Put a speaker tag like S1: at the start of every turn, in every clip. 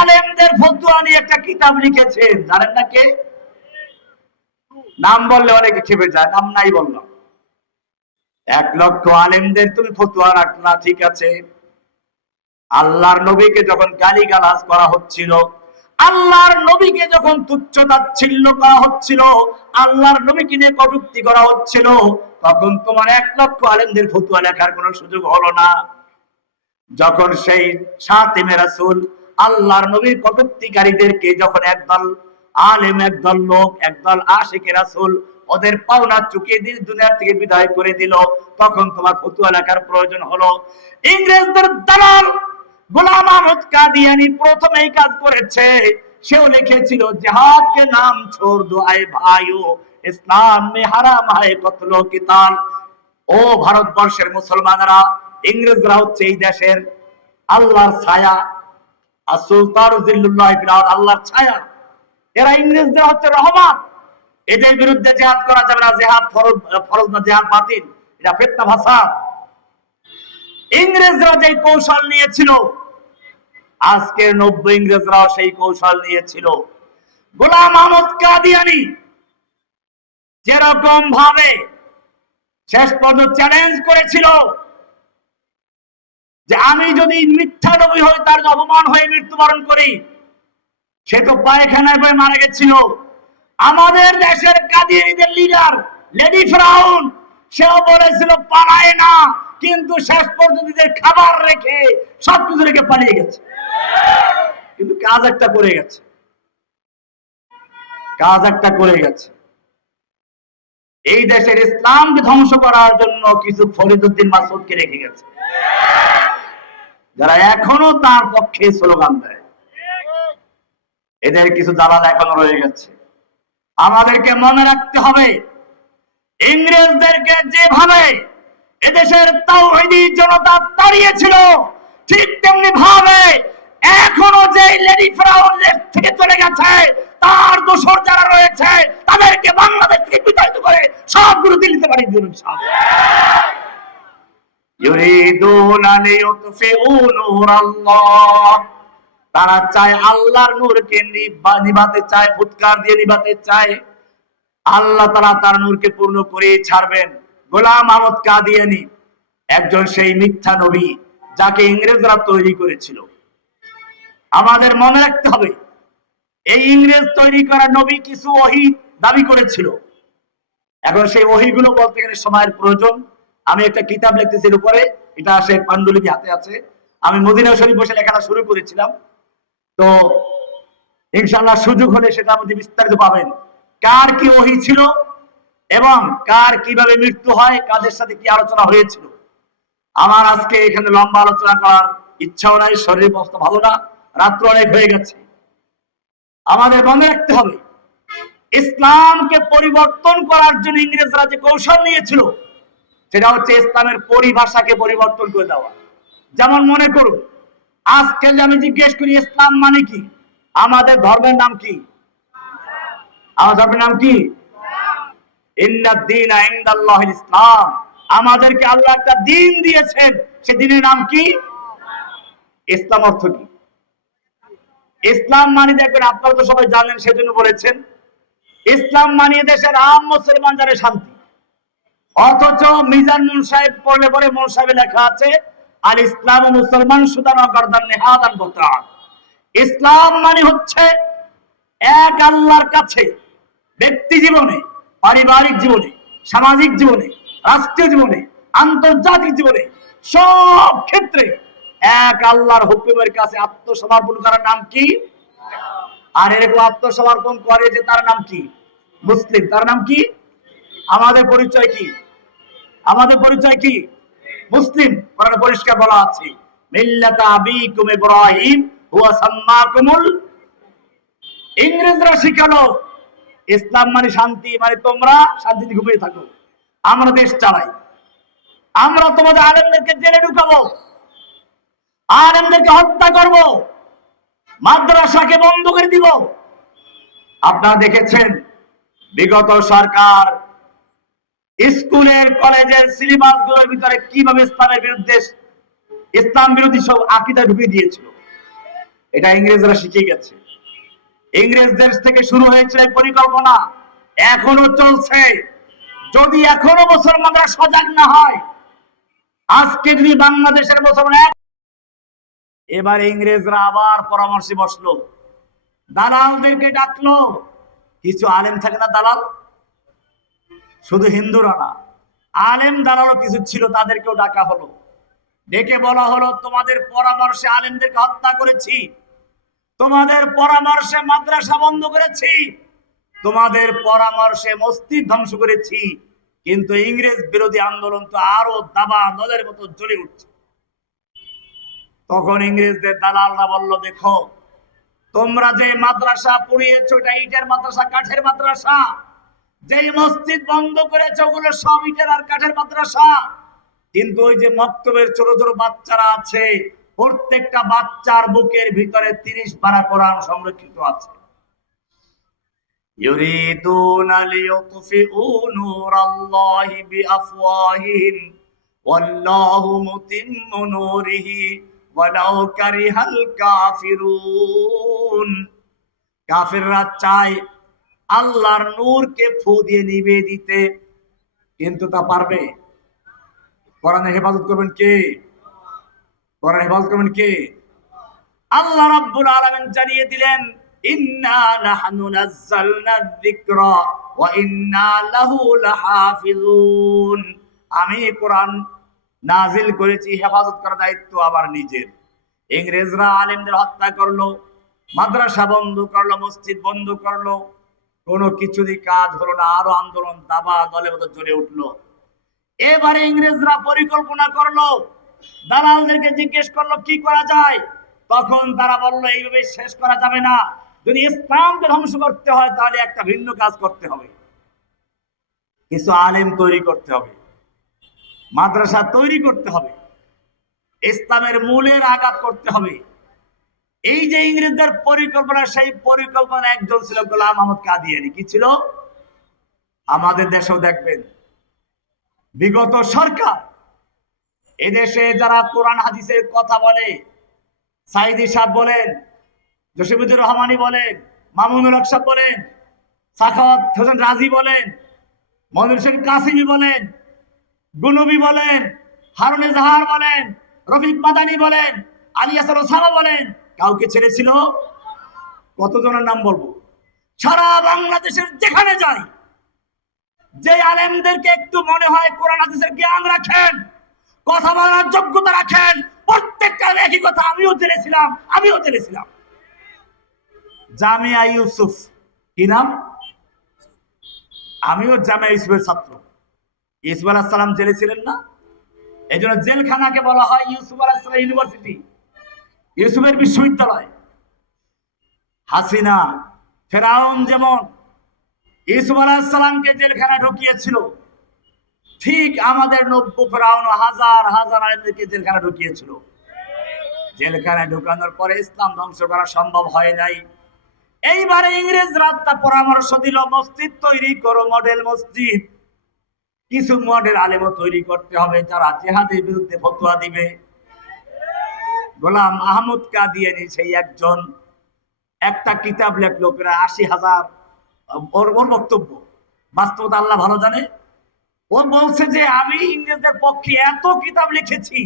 S1: আলেমদের ফতুয়া নিয়ে একটা কিতাব লিখেছেন। জানেন না কে? নাম বললে অনেকে খেপে যায়, নাম নাই বললাম এক লক্ষ আলেমদের তুমি ফতুয়া রাখলা ঠিক আছে। আল্লাহর নবীকে যখন গালি গালাজ করা হচ্ছিল, আল্লাহর নবীকে যখন তুচ্ছ তাচ্ছিল্য করা হচ্ছিল, আল্লাহর নবীকে নিয়ে কটুক্তি করা হচ্ছিল, তখন তোমার এক লক্ষ আলেমদের ফতুয়া লেখার কোনো সুযোগ হলো না। যখন সেই সাতেমে রাসূল আল্লাহর নবীর কটুক্তিকারীদেরকে যখন একদল আলেম, একদল লোক, একদল আশিকে রাসূল ওদের পাওনা চুকিয়ে দিয়ে দুনিয়া থেকে বিদায় করে দিল, তখন তোমার ফতুয়া লেখার প্রয়োজন হলো। ইংরেজদের দালাল গোলাম আহমদ কাদিয়ানি প্রথম এই কাজ করেছে। সেও লিখেছিল, জিহাদ কে নাম ছোড় দো আয় ভাইও, ইসলাম মে হারাম হায় কতলো কিতাল। ও ভারতবর্ষের মুসলমানরা, ইংরেজরা হচ্ছে এই দেশের আল্লাহর ছায়া। আর সুলতান ইংরেজদের ইংরেজরা যে কৌশল নিয়েছিল, আজকের নব্য ইংরেজরাও সেই কৌশল নিয়েছিল। গোলাম আহমদ কাদিয়ানি যেরকম ভাবে শেষ পর্যন্ত চ্যালেঞ্জ করেছিল যে আমি যদি মিথ্যা নবী হই, তার অপমান হয়ে মৃত্যুবরণ করি, সে তো পায়খানায় বয়ে মারা গেছিল। আমাদের দেশের কাদিয়ানিদের লিডার লেডি ফ্রাউন সেও বলেছিল, পালায় না। কিন্তু শেষ পর্যন্ত খাবার রেখে সবকিছু রেখে পালিয়ে গেছে। কিন্তু কাজ একটা করে গেছে। কাজ একটা করে গেছে। এই দেশের ইসলামকে ধ্বংস করার জন্য কিছু ফরিদুদ্দিন মাসুদকে রেখে গেছে। যারা এখনও তার পক্ষে স্লোগান দেয়। এদের কিছু দালাল এখনও রয়ে গেছে। আমাদেরকে মনে রাখতে হবে, ইংরেজদেরকে যেভাবে এদেশের তাওহীদি জনতা তাড়িয়েছিল, ঠিক তেমনি ভাবে এখনও যে লেডি ফ্রাউন থেকে চলে গেছে, তার দোষর যারা রয়েছে, তাদেরকে বাংলাদেশ থেকে বিতাড়িত করে সবগুলো দিল্লিতে পাঠিয়ে দিল সব ইউরিদুন আন ইউতফিউ তারা চায় আল্লাহর নূরকে নিবা- নিভাতে চায় ফুৎকার দিয়ে নিভাতে চায়। আল্লাহ তারা তার নূরকে পূর্ণ করে ছাড়বেন। গোলাম আহমদ কাদিয়ানি একজন সেই মিথ্যা নবী যাকে ইংরেজরা তৈরি করেছিল। আমাদের মনে রাখতে হবে, এই ইংরেজ তৈরি করা নবী কিছু ওহি দাবি করেছিল। এখন সেই ওহিগুলো বলতে গেলে সময়ের প্রয়োজন। আমি একটা কিতাব লিখতেছি উপরে, এটা সে পাণ্ডুলিপি হাতে আছে। আমি মদিনা শরীফ বসে লেখাটা শুরু করেছিলাম। তো ইনশাআল্লাহ সুযোগ হলে সেটার মধ্যে বিস্তারিত পাবেন। কার কি ওহি ছিল এবং কার কীভাবে মৃত্যু হয়, কাদের সাথে কি আলোচনা হয়েছিল? আমার আজকে এখানে লম্বা আলোচনা করার ইচ্ছাও নাই, শরীরের অবস্থা ভালো না, রাত্র অনেক হয়ে গেছে। আমাদের মনে রাখতে হবে, ইসলামকে পরিবর্তন করার জন্য ইংরেজরা যে কৌশল নিয়েছিল সেটা হচ্ছে ইসলামের পরিভাষাকে পরিবর্তন করে দেওয়া। যেমন মনে করুন, আজকে আমি জিজ্ঞেস করি, ইসলাম মানে কি? আমাদের ধর্মের নাম কি? আমার ধর্মের নাম কি? ইসলাম। আমাদেরকে আল্লাহ একটা দিন দিয়েছেন, সে দিনের নাম কি? ইসলাম অর্থ কি? ইসলাম মানে দেখবেন, আপনারা তো সবাই জানেন, সেজন্য বলেছেন, ইসলাম মানিয়ে দেশের আম মুসলমান যারা শান্তি। অথচ মিজান মুন সাহেব পড়লে পরে মুন সাহেবে লেখা আছে আর ইসলাম মুসলমান সুদান অগরদান নেহাদান বতান ইসলাম মানে হচ্ছে এক আল্লাহর কাছে, ব্যক্তি জীবনে, পারিবারিক জীবনে, সামাজিক জীবনে, রাষ্ট্রীয় জীবনে, আন্তর্জাতিক জীবনে, সব ক্ষেত্রে এক আল্লাহর হুকুমের কাছে আত্মসমর্পণ করার নাম কি? আর এরকম আত্মসমর্পণ করে যে তার নাম কি? মুসলিম। তার নাম কি? আমাদের পরিচয় কি? আমাদের পরিচয় কি? মুসলিম। কোরআনে পরিষ্কার বলা আছে, মিল্লাতা আবিকুম ইব্রাহিম, হুয়া সাম্মাকুমুল ইংরেজরা শিখালো, ইসলাম মানে শান্তি মানে তোমরা শান্তিতে ঘুমিয়ে থাকো। আমরা দেশ চালাই। আমরা তোমাদের আলেমদেরকে জেলে ঢুকাবো। আলেমদেরকে হত্যা করব। মাদ্রাসাকে বন্ধ করে দিব। আপনারা দেখেছেন, বিগত সরকার স্কুলের, কলেজের সিলেবাসগুলোর ভিতরে কীভাবে ইসলামের বিরুদ্ধে ইসলাম বিরোধী সব আকিদা ঢুকিয়ে দিয়েছিল, এটা ইংরেজরা শিখে গেছে। ইংরেজদের থেকে শুরু হয়েছিল এই পরিকল্পনা, এখনও চলছে। যদি এখনও মুসলমানরা সজাগ না হয়, আজকে যদি বাংলাদেশের মুসলমান এবার ইংরেজরা আবার পরামর্শে বসল। দালালদেরকে ডাকলো। কিছু আলেম থাকে না দালাল? শুধু হিন্দুরা না, আলেম দালালও কিছু ছিল, তাদেরকেও ডাকা হলো। ডেকে বলা হলো, তোমাদের পরামর্শে আলেমদেরকে হত্যা করেছি। তোমাদের পরামর্শে মাদ্রাসা বন্ধ করেছি। তোমাদের পরামর্শে মসজিদ ধ্বংস করেছি। কিন্তু ইংরেজ বিরোধী আন্দোলন তো আরও দাবা দলের মতো জ্বলে উঠছে। তখন ইংরেজদের দালালরা বলল, দেখো, তোমরা যে মাদ্রাসা পুড়িয়েছো, এটা ইটের মাদ্রাসা, কাঠের মাদ্রাসা। যেই মসজিদ বন্ধ করেছে ওগুলো সব ইটের আর কাঠের মাদ্রাসা কিন্তু ওই যে মক্তবের ছোট ছোট বাচ্চারা আছে প্রত্যেকটা বাচ্চার বুকের ভিতরে তিরিশ পারা কোরআন সংরক্ষিত আছে يريدون ليطفئوا نور الله بأفواههم والله متم نوره ولو كره الكافرون কাফিররা চায় আল্লাহর নূরকে ফু দিয়ে নিবে দিতে। কিন্তু তা পারবে। কোরআনের হেফাজত করবেন কে? কোরআন হেফাজত করবেন কে? আল্লাহ রাব্বুল আলামিন জানিয়ে দিলেন, ইন্না নাহনু নাযালনা যিকরা ওয়া ইন্না লাহু লাহাফিজুন। আমি কোরআন নাজিল করেছি, হেফাজত করার দায়িত্ব আবার নিজের। ইংরেজরা আলেমদের হত্যা করল, মাদ্রাসা বন্ধ করল, মসজিদ বন্ধ করল কোনো কিছুরই কাজ হলো না, আরও আন্দোলন দাবা দলে মতো জ্বলে উঠল। এবারে ইংরেজরা পরিকল্পনা করল, দালালদেরকে জিজ্ঞেস করল, কি করা যায়? তখন তারা বলল, এইভাবে শেষ করা যাবে না। যদি ইসলামকে ধ্বংস করতে হয়, তাহলে একটা ভিন্ন কাজ করতে হবে। কিছু আলেম তৈরি করতে হবে। মাদ্রাসা তৈরি করতে হবে। ইসলামের মূলের আঘাত করতে হবে। এই যে ইংরেজদের পরিকল্পনা, সেই পরিকল্পনা একজন ছিল গোলাম আহমদ কাদিয়ানি। কি ছিল? আমাদের দেশেও দেখবেন, বিগত সরকার, এদেশে যারা কোরআন হাদিসের কথা বলে সাইদি সাহ বলেন জসিবুদ্দিন রহমানি বলেন, মামুনুল হক সাহ বলেন, সাখাওয়াত হোসেন রাজি বলেন, মনির হোসেন কাসিমি বলেন, গুনবি বলেন, হারুনে জাহার বলেন, রফিক মাদানি বলেন, আলী হাসান ওসামা বলেন কাউকে ছেড়েছিল? কতজনের নাম বলব? সারা বাংলাদেশের যেখানে যাই, যে আলেমদেরকে একটু মনে হয় কোরআন হাদিসের জ্ঞান রাখেন, কথা বলার যোগ্যতা রাখেন, প্রত্যেকটা একই কথা আমিও জেনেছিলাম আমিও জেনেছিলাম। জামিয়া ইউসুফ, কি নাম? আমিও জামিয়া ইউসুফের ছাত্র। ইউসুফ আলাহ সালাম না? এই জন্য জেলখানাকে বলা হয় ইউসুফ আলাহ ইউনিভার্সিটি। ইউসুফের বিশ্ববিদ্যালয়। হাসিনা, ফেরাউন যেমন ইসুফ আলাহিসাল্লামকে জেলখানা ঢুকিয়েছিল, ঠিক আমাদের নব্য ফেরাউন হাজার হাজার আইনদেরকে জেলখানা ঢুকিয়েছিল। জেলখানায় ঢুকানোর পরে ইসলাম ধ্বংস করা সম্ভব হয় নাই। এইবারে ইংরেজ রাতটা পরামর্শ দিল, মসজিদ তৈরি করো, মডেল মসজিদ। কিছু মডেল আলেমও তৈরি করতে হবে, যারা জেহাদের বিরুদ্ধে ফতোয়া দিবে। গোলাম আহমদ কাদিয়ানি সেই একজন, একটা কিতাব লেখলো প্রায় আশি হাজার, ওর ওর বক্তব্য। বাস্তবতা আল্লাহ ভালো জানে? ও বলছে যে, আমি ইংরেজদের পক্ষে এত কিতাব লিখেছি,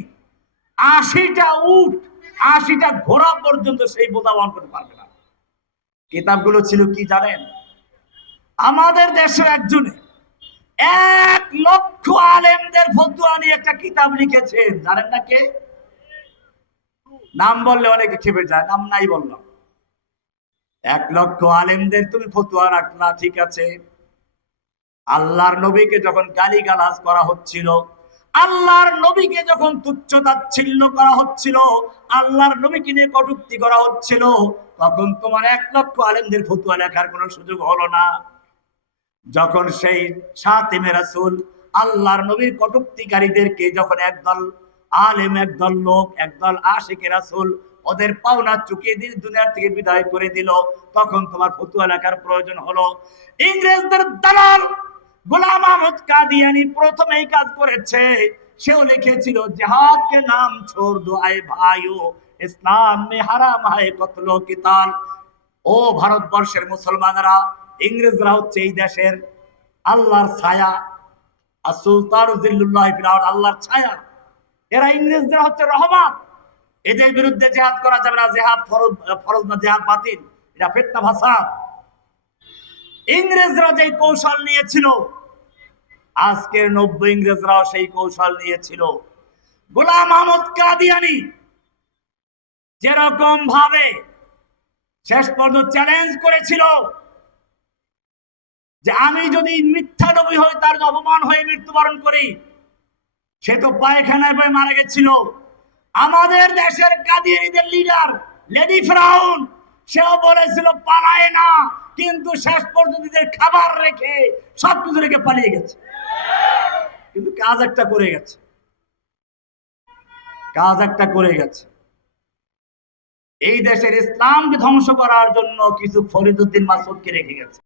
S1: আশিটা উঠ আশিটা ঘোড়া পর্যন্ত সেই বোঝা বহন করতে পারবে না। কিতাবগুলো ছিল কি জানেন? আমাদের দেশের একজনে এক লক্ষ আলেমদের ফতুয়া নিয়ে একটা কিতাব লিখেছেন। জানেন না কে? নাম বললে অনেকে খেপে যায়, নাম নাই বললাম। এক লক্ষ আলেমদের তুমি ফতুয়া রাখলা, ঠিক আছে। আল্লাহর নবীকে যখন গালি গালাজ করা হচ্ছিল, আল্লাহর নবীকে যখন তুচ্ছ তাচ্ছিল্য করা হচ্ছিল, আল্লাহর নবীকে নিয়ে কটুক্তি করা হচ্ছিল, তখন তোমার এক লক্ষ আলেমদের ফতুয়া লেখার কোনো সুযোগ হলো না। যখন সেই সাতেমে রাসুল আল্লাহর নবীর কটুক্তিকারীদেরকে যখন একদল আলেম একদল লোক একদল আশেকে রাসুল, ওদের পাওনা চুকিয়ে দিয়ে দুনিয়ার থেকে বিদায় করে দিল। তখন তোমার ফতুয়া লেখার প্রয়োজন হলো, ইংরেজদের দালাল গোলাম আহমদ কাদিয়ানি প্রথম এই কাজ করেছে। সেও লিখেছিল জেহাদ কে নাম ছোড় দো আয় ভাইও, ইসলাম মে হারাম হায় কতলো কিতাল। ও ভারতবর্ষের মুসলমানরা, ইংরেজরা হচ্ছে এই দেশের আল্লাহর ছায়া। আর সুলতান জিল্লুল্লাহ ফিরাউন আল্লাহর ছায়া। এরা ইংরেজরা হচ্ছে রহমান। এদের বিরুদ্ধে জেহাদ করা যাবে না। জেহাদ ফরজ ফরজ না, জেহাদ বাতিল। এটা ফেতনা ভাষা। ইংরেজরা যে কৌশল নিয়েছিল, আজকের নব্য ইংরেজরাও সেই কৌশল নিয়েছিল। গোলাম আহমদ কাদিয়ানি যেরকম ভাবে শেষ পর্যন্ত চ্যালেঞ্জ করেছিল, যে আমি যদি মিথ্যা নবী হই, তার অপমান হয়ে মৃত্যুবরণ করি সে তো পায়খানায় বয়ে মারা গেছিল। আমাদের দেশের কাদিয়ানিদের লিডার লেডি ফ্রাউন সেও বলেছিল, পালায় না। কিন্তু শেষ পর্যন্ত খাবার রেখে সব কিছু রেখে পালিয়ে গেছে। কিন্তু কাজ একটা করে গেছে। কাজ একটা করে গেছে। এই দেশের ইসলামকে ধ্বংস করার জন্য কিছু ফরিদুদ্দিন মাসুদকে রেখে গেছে।